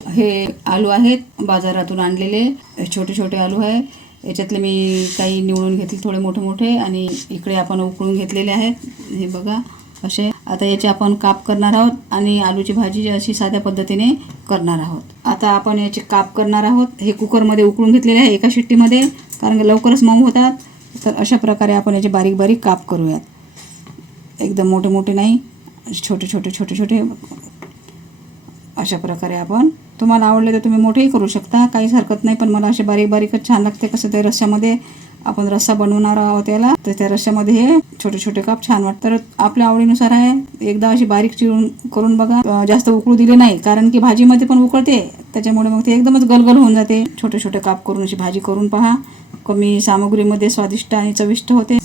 हे आलू आहेत बाजारातून आणलेले, छोटे छोटे आलू आहे. याच्यातले मी काही निवडून घेतले, थोडे मोठे मोठे, आणि इकडे आपण उकळून घेतलेले आहेत. हे बघा असे. आता याचे आपण काप करणार आहोत आणि आलूची भाजी अशी साध्या पद्धतीने करणार आहोत. आता आपण याचे काप करणार आहोत. हे कुकरमध्ये उकळून घेतलेले आहे एका शिट्टीमध्ये, कारण लवकरच मऊ होतात. तर अशा प्रकारे आपण याचे बारीक बारीक काप करूयात. एकदम मोठे मोठे नाही, छोटे छोटे छोटे छोटे अशा प्रकारे आपण, तुम्हाला आवडले तर तुम्ही मोठेही करू शकता, काहीच हरकत नाही. पण मला असे बारीक बारीकच छान लागते. कसं ते रश्श्यामध्ये आपण रस्सा बनवणार आहोत त्याला, तर त्या रश्श्यामध्ये हे छोटे छोटे काप छान वाटतं. तर आपल्या आवडीनुसार आहे. एकदा अशी बारीक चिरून करून बघा. जास्त उकळू दिले नाही, कारण की भाजीमध्ये पण उकळते, त्याच्यामुळे मग ते एकदमच गलगल होऊन जाते. छोटे छोटे काप करून अशी भाजी करून पहा. कमी सामग्रीमध्ये स्वादिष्ट आणि चविष्ट होते.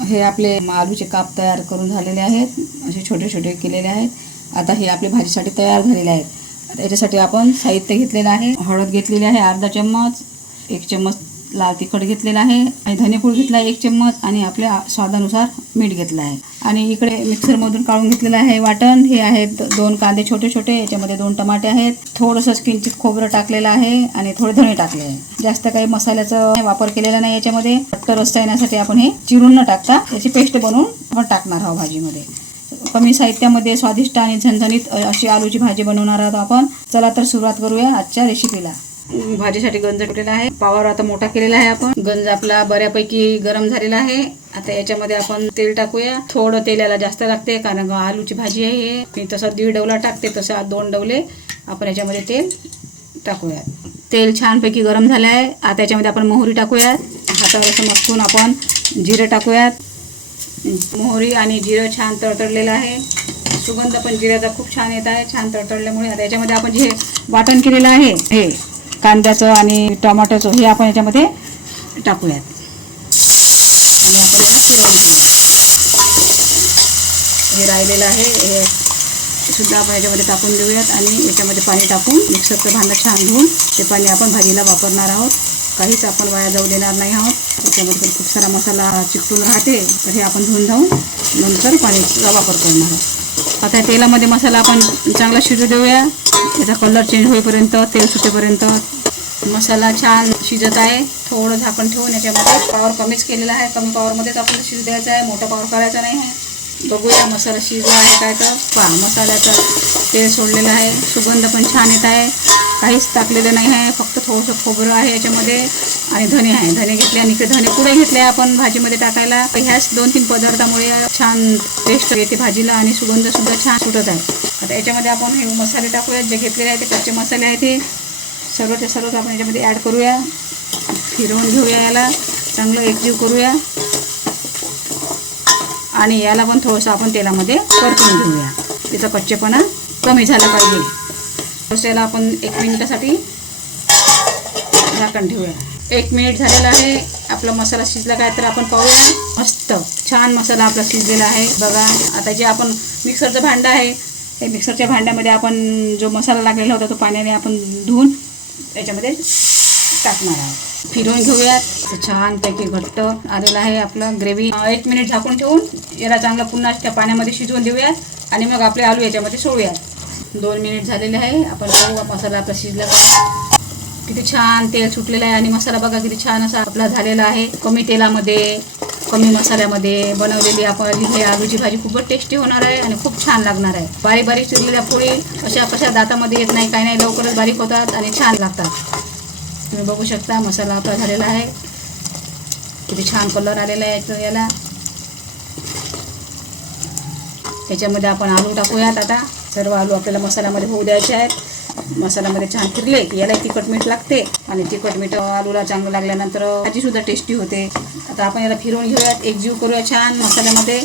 हे आपले आलूचे काप तयार करून झालेले आहेत, असे छोटे छोटे केलेले आहेत. आता हे आपल्या भाजीसाठी तयार झालेले आहेत. आता याच्यासाठी आपण साहित्य घेतलेलं आहे. हळद घेतलेली आहे अर्धा चम्मच, 1 चम्मच लाल तिखट घेतलेला आहे, आणि धनेपूड घेतला आहे 1 चम्मच, आणि आपल्या स्वादानुसार मीठ घेतलं आहे. आणि इकडे मिक्सरमधून काढून घेतलेलं आहे वाटण. हे आहेत 2 कांदे छोटे छोटे, याच्यामध्ये 2 टमाटे आहेत, थोडंसं किंचित खोबरं टाकलेलं आहे, आणि थोडे धणे टाकले आहे. जास्त काही मसाल्याचा वापर केलेला नाही याच्यामध्ये. फक्त रस्सा येण्यासाठी आपण हे चिरून न टाकता याची पेस्ट बनवून आपण टाकणार आहोत भाजीमध्ये. कमी साहित्यामध्ये स्वादिष्ट आणि झणझणीत अशी आलूची भाजी बनवणार आहोत आपण. चला तर सुरुवात करूया आजच्या रेसिपीला. भाजीसाठी गंज ठेवलेला आहे. पावर आता मोठा केलेला आहे आपण. गंज आपला बऱ्यापैकी गरम झालेला आहे. आता याच्यामध्ये आपण तेल टाकूया. थोडं तेल याला जास्त लागते, कारण आलूची भाजी आहे हे. मी तसं 1.5 डवला टाकते, तसं 2 डवले आपण याच्यामध्ये तेल टाकूया. तेल छानपैकी गरम झालं आहे. आता याच्यामध्ये आपण मोहरी टाकूयात. हातावर असं मस्कून आपण जिरं टाकूयात. मोहरी आणि जिरं छान तडतडलेलं आहे. सुगंध पण जिऱ्याचा खूप छान येत आहे, छान तडतडल्यामुळे. आता याच्यामध्ये आपण जे वाटण केलेलं आहे, हे कांद्याचं आणि टोमॅटोचं, हे आपण याच्यामध्ये टाकूयात. आणि आपण याला फिरवून घेऊया. हे राहिलेलं आहे, हे सुद्धा आपण याच्यामध्ये टाकून देऊयात. आणि याच्यामध्ये पाणी टाकून मिक्सरचं भांडं छान धुवून ते पाणी आपण भाजीला वापरणार आहोत. काहीच आपण वाया जाऊ देणार नाही आहोत. त्याच्यामध्ये पण खूप सारा मसाला चिकटून राहते, तर हे आपण धुवून जाऊन नंतर पाणीचा वापर करणार आहोत. आता तेलामध्ये मसाला आपण चांगला शिजू देऊया. याचा कलर चेंज होईपर्यंत, तेल सुटेपर्यंत. मसाला छान शिजत आहे. थोडं झाकण ठेवून याच्यामध्ये पॉवर कमीच केलेला आहे. कमी पॉवरमध्येच आपण शिजू द्यायचा आहे, मोठा पॉवर करायचा नाही आहे. बघूया मसाला शिजला आहे काय. तर पहा, मसाल्याचं तेल सोडलेलं आहे. सुगंध पण छान येत आहे. काहीच टाकलेलं नाही आहे, फक्त थोडंसं खोबरं आहे याच्यामध्ये, आणि धने आहे. धने घेतले, आणि इकडे धने पुढे घेतले आपण भाजीमध्ये टाकायला. ह्याच 2-3 पदार्थामुळे छान टेस्ट येते भाजीला, आणि सुगंधसुद्धा छान सुटत आहे. आता याच्यामध्ये आपण हे मसाले टाकूयात, जे घेतलेले आहे ते कच्चे मसाले आहेत. ते सर्वचे सर्वच आपण याच्यामध्ये ॲड करूया. फिरवून घेऊया, याला चांगलं एकजीव करूया, आणि याला पण थोडंसं आपण तेलामध्ये परतून घेऊया. त्याचा कच्चेपणा कमी झाला पाहिजे. थोडंसं याला आपण 1 मिनिटासाठी झाकण ठेवूया. 1 मिनिट झालेला आहे. आपला मसाला शिजला काय तर आपण पाहूया. मस्त छान मसाला आपला शिजलेला आहे बघा. आता जे आपण मिक्सरचं भांडं आहे, हे मिक्सरच्या भांड्यामध्ये आपण जो मसाला लागलेला होता तो पाण्याने आपण धुवून याच्यामध्ये टाकणार आहोत. फिरवून घेऊयात. छानपैकी घट्ट आलेला आहे आपला ग्रेव्ही. 1 मिनिट झाकून ठेवून याला चांगलं पुन्हा त्या पाण्यामध्ये शिजवून देऊयात, आणि मग आपले आलू याच्यामध्ये सोडूयात. 2 मिनिट झालेले आहे. आपण बघू मसाला आपला शिजला का. किती छान तेल सुटलेलं आहे, आणि मसाला बघा किती छान असा आपला झालेला आहे. कमी तेलामध्ये, कमी मसाल्यामध्ये बनवलेली आपण ही आलूची भाजी खूपच टेस्टी होणार आहे, आणि खूप छान लागणार आहे. बारीक बारीक चिरलेल्या पोळी अशा कशा दातामध्ये येत नाही, काही नाही, लवकरच बारीक होतात आणि छान लागतात. तुम्ही बघू शकता मसाला आपला झालेला आहे. किती छान कलर आलेला आहे याला. त्याच्यामध्ये आपण आलू टाकूयात. आता सर्व आलू आपल्याला मसाल्यामध्ये होऊ द्यायचे आहेत. मसाल्यामध्ये छान फिरले की याला तिखट मीठ लागते, आणि तिखट मीठ आलूला चांगलं लागल्यानंतर भाजीसुद्धा टेस्टी होते. आता आपण याला फिरवून घेऊयात, एकजीव करूया छान मसाल्यामध्ये.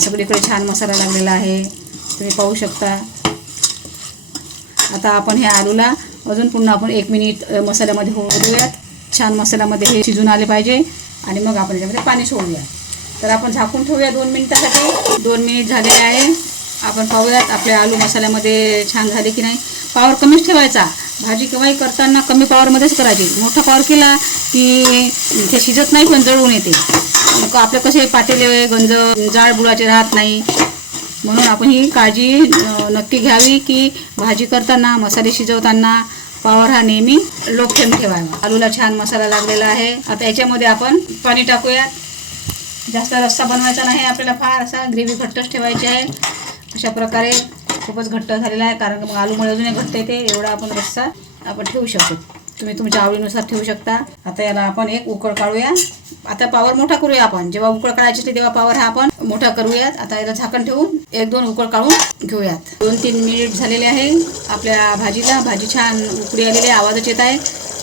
सगळीकडे छान मसाला लागलेला आहे, तुम्ही पाहू शकता. आता आपण ह्या आलूला अजून पुन्हा आपण 1 मिनिट मसाल्यामध्ये होऊ देऊयात. छान मसाल्यामध्ये हे शिजून आले पाहिजे, आणि मग आपण याच्यामध्ये पाणी सोडूया. तर आपण झाकून ठेवूया 2 मिनिटासाठी. 2 मिनिट झालेले आहे. आपण पाहूयात आपले आलू मसाल्यामध्ये छान झाले की नाही. पॉवर कमीच ठेवायचा. भाजी केव्हाही करताना कमी पॉवरमध्येच करायची. मोठा पॉवर केला की ते शिजत नाही, पण जळून येते. आपले कसे पातेले गंज जाड बुडाचे राहत नाही, म्हणून आपण ही काळजी नक्की घ्यावी की भाजी करताना, मसाले शिजवताना पावर हा नेहमी लो फ्लेम ठेवावा. आलूला छान मसाला लागलेला आहे. आता याच्यामध्ये आपण पाणी टाकूयात. जास्त रस्सा बनवायचा नाही आपल्याला, फार असा ग्रेव्ही घट्टच ठेवायची आहे. अशा प्रकारे खूपच घट्ट झालेला आहे, कारण मग आलूमुळे अजून घट्ट येते. एवढा आपण रस्सा आपण ठेवू शकतो. तुम्ही तुमच्या आवडीनुसार ठेवू शकता. आता याला आपण एक उकळ काढूया. आता पावर मोठा करूया आपण. जेव्हा उकळ काढायची असते तेव्हा पावर हा आपण मोठा करूयात. आता याला झाकण ठेवून 1-2 उकळ काढून घेऊयात. 2-3 मिनिट झालेले आहे आपल्या भाजीला. भाजी छान उकळी आलेली आहे, आवाजच येत आहे.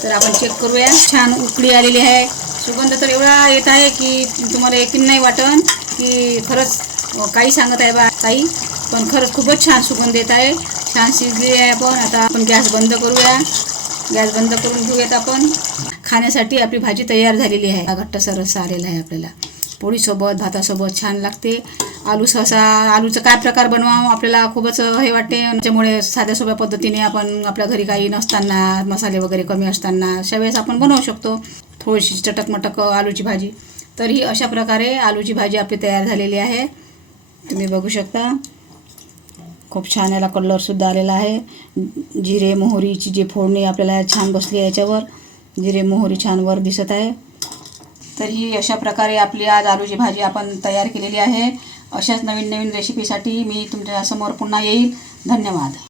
तर आपण चेक करूया. छान उकळी आलेली आहे. सुगंध तर एवढा येत आहे की तुम्हाला यकीन नाही वाटन की खरंच काही सांगत आहे बा ताई, पण खरंच खूपच छान सुगंध येत आहे. छान शिजली आहे. आता आपण गॅस बंद करूया. गॅस बंद करून घेऊयात आपण. खाण्यासाठी आपली भाजी तयार झालेली आहे. घट्टसर रस्सा आलेला आहे आपल्याला. पोळीसोबत, भातासोबत छान लागते. आलूचा काय प्रकार बनवावं आपल्याला खूपच हे वाटते. त्याच्यामुळे साध्या सोप्या पद्धतीने आपण आपल्या घरी काही नसताना, मसाले वगैरे कमी असताना अशा वेळेस आपण बनवू शकतो थोडीशी चटकमटक आलूची भाजी. तर ही अशा प्रकारे आलूची भाजी आपली तयार झालेली आहे. तुम्ही बघू शकता. खूप छान याला कलरसुद्धा आलेला आहे. जिरे मोहरीची जी फोडणी आपल्याला छान बसली आहे याच्यावर. जिरे मोहरी छान वर दिसत आहे. तर ही अशा प्रकारे आपली आज आलूची भाजी आपण तयार केलेली आहे. अशाच नवीन नवीन रेसिपीसाठी मी तुमच्यासमोर पुन्हा येईल. धन्यवाद.